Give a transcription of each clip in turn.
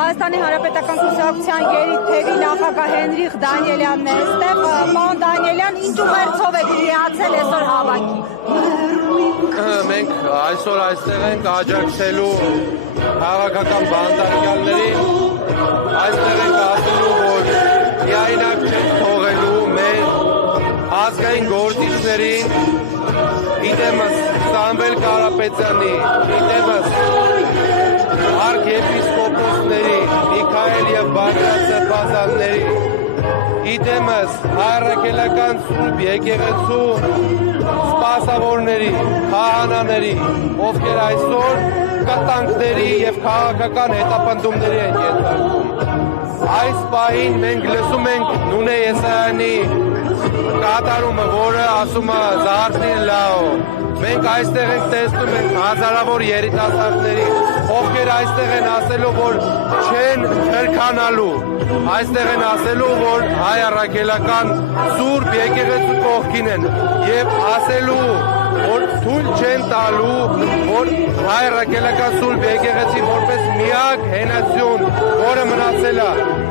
Հայաստանի Հանրապետական Կուսակցության երթևի նախագահ Հենրիխ Դանիելյանն է այստեղ։ Պարոն Դանիելյան, ինչ ուղերձով եք միացել այսօր հավաքին։ Մենք այսօր այստեղ ենք աջակցելու քաղաքական բանտարկյալներին, այստեղ ենք ասելու, որ միայնակ չենք թողելու մեր ազգային գործիչներին, իդեմս Սամվել Կարապետյանի, իդեմս արքեպիսկոպոսների, Միքայել և Բագրատ Սրբազանների, իդեմս հայրաքելական Սուրբ եկեղեցու սպասավորների, քահանաների, ովքեր այսօր կտանքների և քաղաքական հետապնդումների են ենթարկվում։ Այս պահին մենք լսում ենք Նունե Եսայանի կատարումը, որը ասում է «Զարթնի լաո»։ Մենք այստեղ ենք տեսնում ենք հազարավոր երիտասարդների, ովքեր այստեղ են ասելու, որ չեն հրքանալու, այստեղ են ասելու, որ հայ առաքելական Սուրբ եկեղեցու կողքին են և ասելու, որ թույլ չեն տալու, որ հայ առաքելական Սուրբ եկեղեցի որպես միակ հենասյուն, որը մնացել է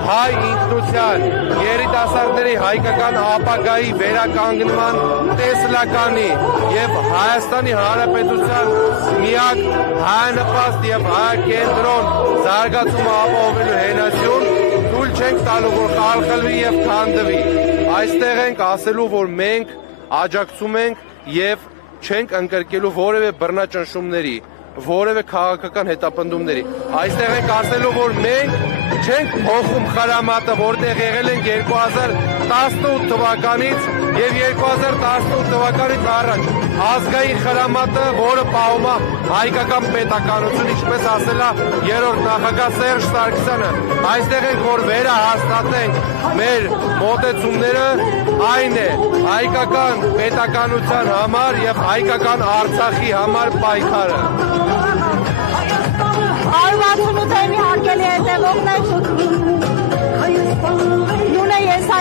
հայ ինքնության, երիտասարդների հայկական ապագայի վերականգնման տեսլականի և Հայաստանի Հանրապետության միակ հայանպաստ և հայակենտրոն զարգացումը ապահովելու հենասյուն թույլ չենք տալու, որ խալխլվի և քանդվի։ Այստեղ ենք ասելու, որ մենք աջակցում ենք և չենք ընկրկելու որևէ բռնաճնշումների, որևէ քաղաքական հետապնդումների։ Այստեղ ենք ասելու, որ մենք չենք փոխում խրամատը, որտեղ եղել ենք 2018 թվականից և 2018 թվականից առաջ։ Ազգային խրամատը, որը պահում է հայկական պետականություն, ինչպես ասել է երրորդ նախագահ Սերժ Սարգսյանը, այստեղ ենք, որ վերահաստատենք մեր մոտեցումները, այն է հայկական պետականության համար և հայկական Արցախի համար պայքարը։ Արու 68-ի հարգելի հետևողներ, Նունե Եսայան